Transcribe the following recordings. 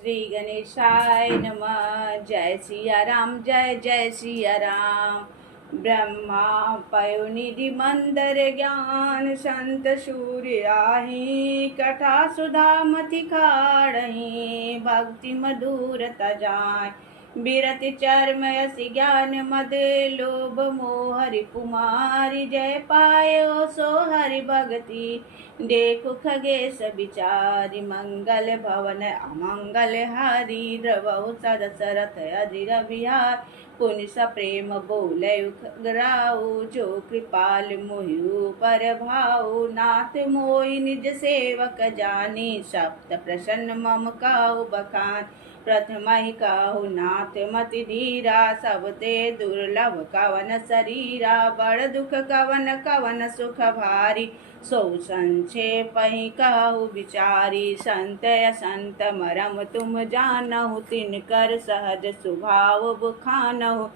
श्री गणेशाय नमः। जय सिया राम, जय जय सिया राम। ब्रह्मा पयोनिधि मंदर ज्ञान, संत सूर्य आही कथा सुधा मति खाड़ही, भक्ति मधुरता जाय बिरति चर्म यसी ज्ञान मद लोभ मोह हरि कुमारी, जय पायो सो हरि भगति देखो खगेश विचारी, मंगल भवन अमंगल हारी द्रवहु सदसरथ अधीर विहार, पुनि सप्रेम बोले खगराऊ, जो कृपाल मोहिउ पर भाऊ, नाथ मोहि निज सेवक जानी, सप्त प्रसन्न मम काहु बखान, प्रथम ही काहु नाथ मति धीरा, सब ते दुर्लभ कवन शरीरा, बड़ दुख कवन कवन सुख भारी, सो संक्षेप ही कहु विचारी, संत असंत मरम तुम जानहु, तिनकर सहज स्वभाव बुखानहु,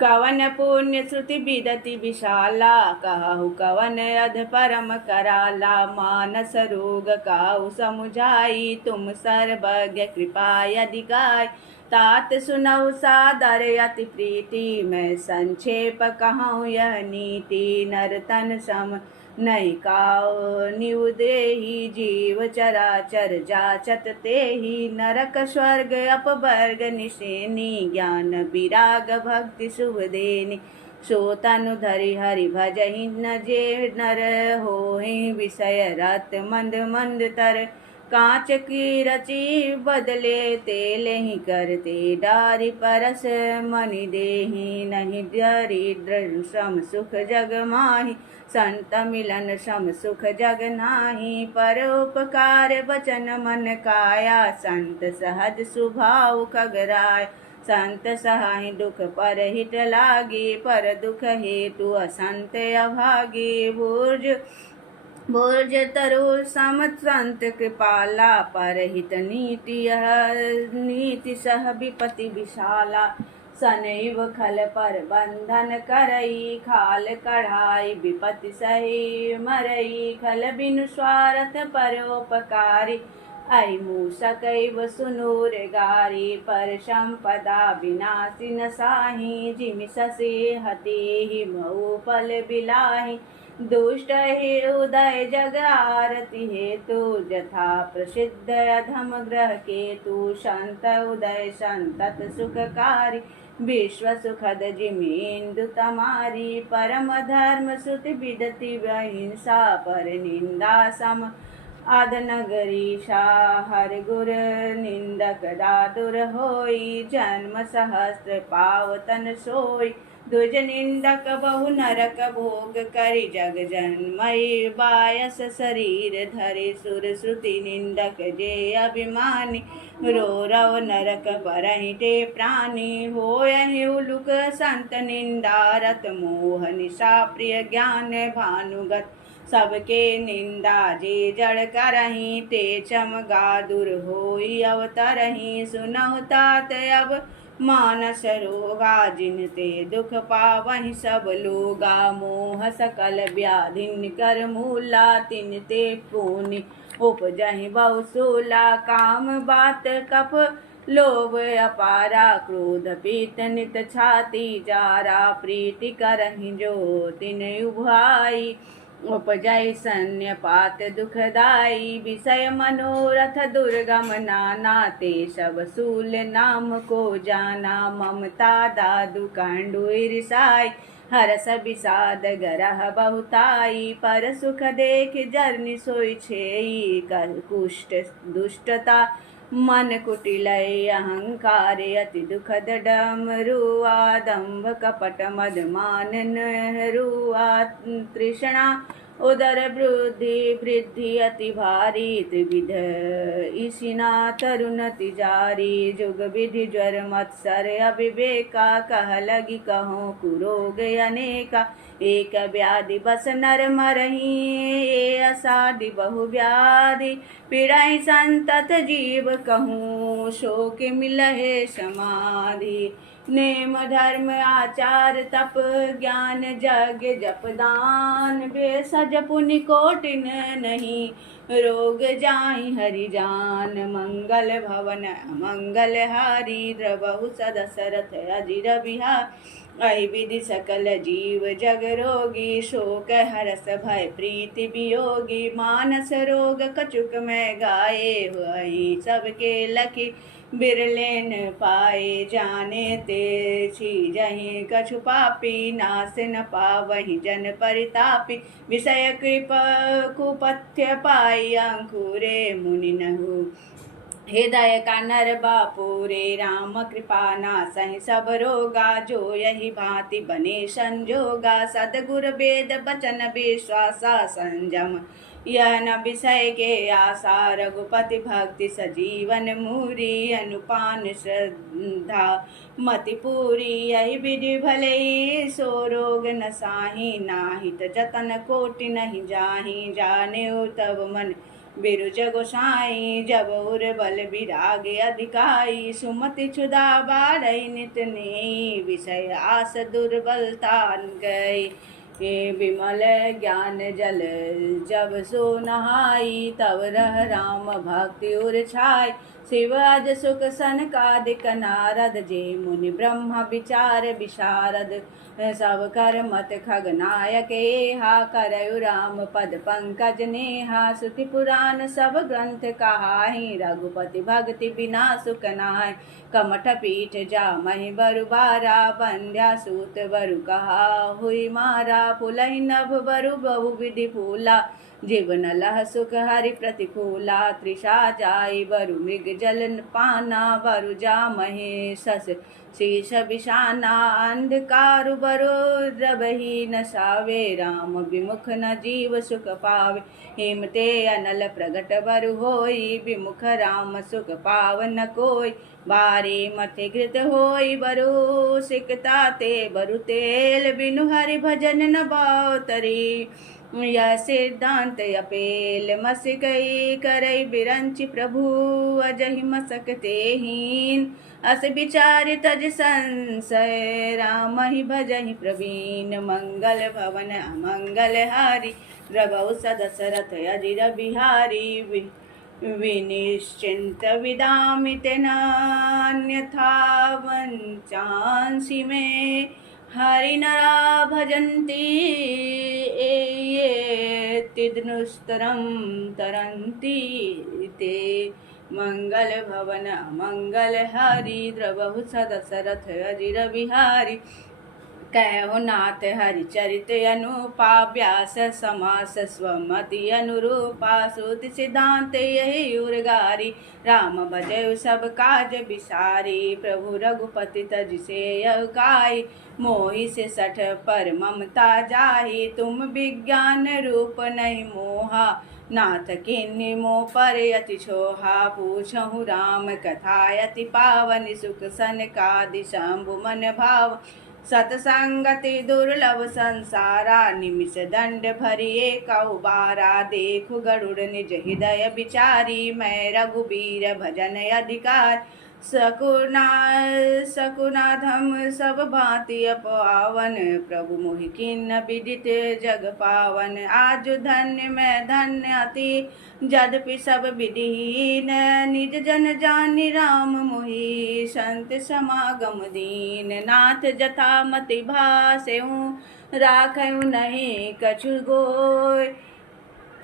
कवन पुण्य श्रुति विदति विशाला, कहु कवन अध परम कराला, मानस रोग काहु समुझाई, तुम सर्वज्ञ कृपा यदि गाय, तात सुनऊ सादर अति प्रीति, मैं संक्षेप कहूँ यह नीति, नरतन सम नहीं काओ निउदेहि, जीव चराचर जाचत तेहि, नरक स्वर्ग अपवर्ग निशेनी, ज्ञान विराग भक्ति शुभ देनी, सो तनु धरि हरि भजहि न जे नर होहि, विषय रत मंद मंद तर, कांच की रची बदले तेल ही करते डारी, परस मनि देहि नहीं दरिद्र सम सुख जग माहि, संत मिलन सम सुख जग नाही, परोपकार वचन मन काया, संत सहज स्वभाव खगराय, संत सहाय दुख पर हित लागी, पर दुख हेतु असंत अभागी, बुर्ज तरु समत संत कृपाला, पर हित नीति नीति सह विपति विशाला, सनैव खल पर बंधन करई, खाल कढ़ाई विपति सही मरई, खल बिनु स्वार्थ परोपकारी, ऐ मूषकैव सुनूर गारी, पर संपदा विनाशी न साही, जिमि शशि हति मऊ फल बिलाही, दुष्ट हे उदय जग आरती हेतु, जथा प्रसिद्ध अधम ग्रह केतु, संत उदय संतत सुखकारी, विश्व सुखद जिमेन्दु तमारी, परम धर्म श्रुति विदति अहिंसा, पर निंदा सम आद नगरीशा, हर गुर निंदक दादुर होई, जन्म सहस्त्र पावतन सोई, दुज निंदक बहु नरक भोग करि, जग जन्मई बायस शरीर धरि, सुर श्रुति निंदक जे अभिमानी, रो रव नरक परहि ते प्राणी, होयहि उलुक संत निंदारत, मोह निशा प्रिय ज्ञान भानुगत, सबके निंदा जे जड़ करही, ते चमगा दूर होई अवतरही, सुनहु तात अब मानस रोगा, जिन ते दुख पावहि सब लोगा, मोह सकल व्याधिन कर मूला, तिन ते पुनि उपजहि बहुसूला, काम बात कप लोभ अपारा, क्रोध पीत नित छाती जारा, प्रीति करहि जो तिन उभाई, उपजय सन्य पात दुखदाई, विषय मनोरथ दुर्गम नाना, ते सब सूल नाम को जाना, ममता दादु कांडु ईर्षाई, हरस विषाद गरह बहुताई, पर सुख देख जरनि सोई छेई, कुष्ठ दुष्टता मन कुटिलय, अहंकार अति दुखद डमरुआ, दंभ कपट मद मान नरुआ, तृष्णा उदर वृद्धि अति भारी, त्रिविध इसिना तरुण तिजारी, जुग विधि ज्वर मत्सर अविवेका, कह लगी कहो कुरोग अनेका, एक व्याधि बस नर मरही, ये असाधि बहु व्याधि, पीड़ाई संतत जीव कहूँ, शोक मिलहे समाधि, नेम धर्म आचार तप ज्ञान जग जप दान, बेसज पुनि कोटिन नहीं, रोग जाहि हरि जान। मंगल भवन मंगल हारी द्रवहु सदशरथ अजिर बिहार। अहि विधि सकल जीव जग रोगी शोक हरस भय प्रीति वियोगी। मानस रोग कछुक मैं गाये हुई सबके लखी बिरले न पाए। जाने ते जहीं कछु पापी नाश न पावहि जन परितापी। विषय कृप कुपथ्य पाई अंकुरे मुनि नहु। हृदय का नर बापुरे राम कृपा नासहि सब रोगा। जो यही भांति बने संजोगा सदगुर वेद बचन विश्वासा संजम। यह न विषय के आशा रघुपति भक्ति सजीवन मूरी। अनुपान श्रद्धा मति पूरी यही विधि भले सो रोग न साही। नाहित जतन कोटि नहीं जाही जाने तब मन बिरुज गोसाई। जब उर बल विराग अधिकाई सुमति क्षुधा बारई नित नेई। विषय आस दुर्बलता गई ये विमल ज्ञान जल जब सो नहाई। तब रह राम भक्ति उर छाई। शिव अज सुख सनकादिक नारद जे मुनि ब्रह्म विचार विशारद। सब कर मत खगनायक हा करयु राम पद पंकज नेहा। श्रुति पुराण सब ग्रंथ कहाहि रघुपति भक्ति बिना सुख नाहि। कमठ पीठ जामहि बरु बारा बंध्या सूत बरु कहा हुई मारा। फुलहि नभ बरु बहु विधि फूला जीवन लह सुख हरि प्रतिकूला। तृषा जाई बरु मृग जल पाना बरु जामहि सस शीश बिशाना। अंधकारु बरु द्रवहि न सावे राम विमुख न जीव सुख पावे। हेमते अनल प्रगट बरु होई विमुख राम सुख पाव न कोई। बारे मथे घृत होई बरु सिकता ते बरु तेल बिनु हरि भजन न बावतरी। यह सिद्धांत अपेल मस गई करई बिरंचि प्रभु अजहि मसकते हीन। अस विचार तज संशय राम ही भजहि प्रवीण। मंगल भवन अमंगल हारी द्रवहु सदशरथ अजिर बिहारी। विनिश्चिंत विदामित नान्यथा वंचांसि में। हरि नरा भजन्ति ये तिदनुस्तरं तरन्ति ते। मंगल भवन मंगल हारी द्रवहु सदशरथ अजिर बिहारी। कहो नाथ हरि चरित अनुपा व्यास समास स्वमति अनुरूपा। श्रुति सिद्धांत यही उर्गारी राम भजय सब काज बिसारी। प्रभु रघुपति तज से यकाई मोहि से सठ पर ममता जाही। तुम विज्ञान रूप नहीं मोहा नाथ किन्नि मोह पर अति छोहा। पूछहु राम कथा अति पावन सुख सनकादि शंभु मन भाव। सतसंगति दुर्लभ संसारा निमिष दंड भरिए कौबारा। देखु गरुड़ निज हृदय विचारी मैं रघुबीर भजन अधिकार। सकुनाधम सब भांति पावन प्रभु मोहि किन्न विदित जग पावन। आज धन्य मैं धन्य अति जदपि सब विधिहीन। निज जन जानि राम मोहि संत समागम दीन। नाथ जथा मति भासेउ राखउ नहीं कछु गोय।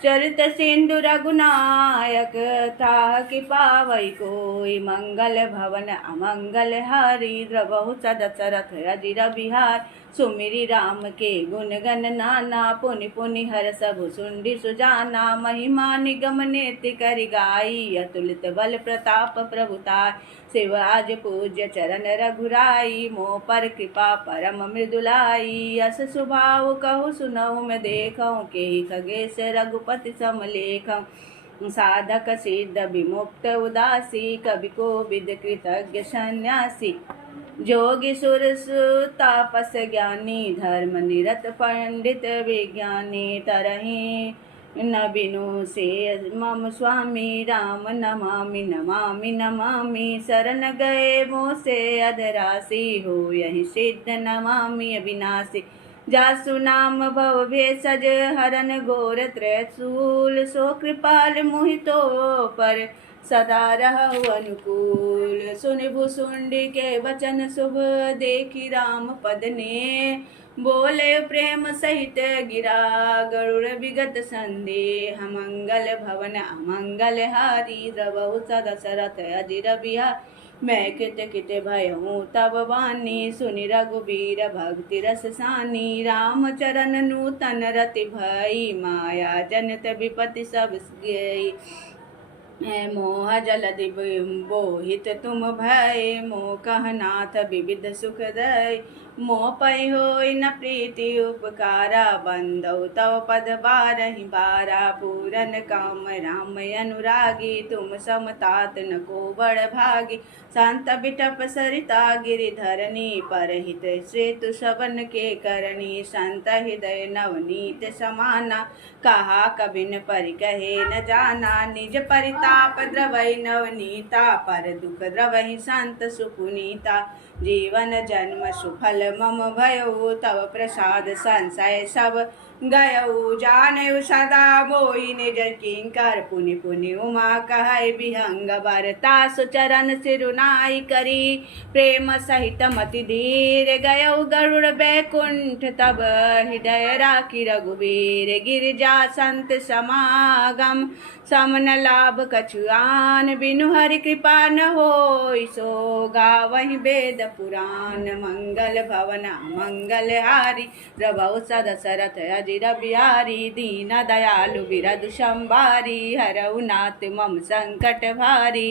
चरित सिंधु रघुनायक था कि पावई कोई। मंगल भवन अमंगल हारी द्रवहु सदशरथ अजिर बिहार। सुमिरि राम के गुण गण नाना पुनि पुनि हर सबु सुंडी सुजाना। महिमा निगम नेति करि गाई अतुलित बल प्रताप प्रभुताय। शिव आज पूज्य चरण रघुराई मोह पर कृपा परम मृदुलाई। यस सुभाव कहु सुनहु मैं देखऊँ के खगेश रघुपति समलेखऊँ। साधक सिद्ध विमुक्त उदासी कवि कोविद कृतज्ञ सन्यासी। जोगी सुर तापस ज्ञानी धर्म निरत पंडित विज्ञानी। तरहि न बिनु से मम स्वामी राम नमामि नमामि नमामि। शरण गए मोह से अधरासी हो यही सिद्ध नमामि अविनाशी। जासु नाम भव भेषज हरन घोर त्रैशूल, सो कृपाल मोहितो पर सदा रहु अनुकूल। सुनि भुसुंडी के वचन शुभ, देखी राम पद ने बोले प्रेम सहित गिरा, गरुड़ विगत संदेह मंगल भवन अमंगल हारी, द्रवहु दशरथ अजिर बिहार। मैं कित कित भयहूँ तब बानी, सुनि रघुबीर भक्ति रस सानी, राम चरण नूतन रति भई, माया जनित विपत्ति सब गई। मोह जलधि बोहित तुम भय, मोह कहनाथ विविध सुख दय। मोह पै होय न प्रीति उपकारा, बंदौ तव पद बारहि बारा। पूरन काम राम अनुरागी, तुम समतात न को बड़ भागी। शांत बिटप सरिता गिरिधरणी, परहित सेतु सवन के करणी। संत हृदय नवनीत समाना, कहा कबिन परि कहे न जाना। निज परिताप द्रवै नवनीता, पर दुख द्रवहि संत सुपुनीता। जीवन जन्म सुफल मम भयो, तव प्रसाद संशय सब गयऊ। जानेऊ सदा मोहि निज किंकर, पुनि पुनि उमा कहै विहंग बर। तासु चरण सिरुनाई करी, प्रेम सहित मति धीर। गयऊ गरुड़ बैकुंठ, तब हृदय राखी रघुबीर। गिरिजा संत समागम, समन लाभ कछुआन। बिनु हरि कृपा न होय, सो गावहि वेद पुराण। मंगल भवन मंगल हारी, द्रवहु दशरथ अजिर बिहारी। दीन दयालु बिरधु संभारी, हरऊ नाथ मम संकट भारी।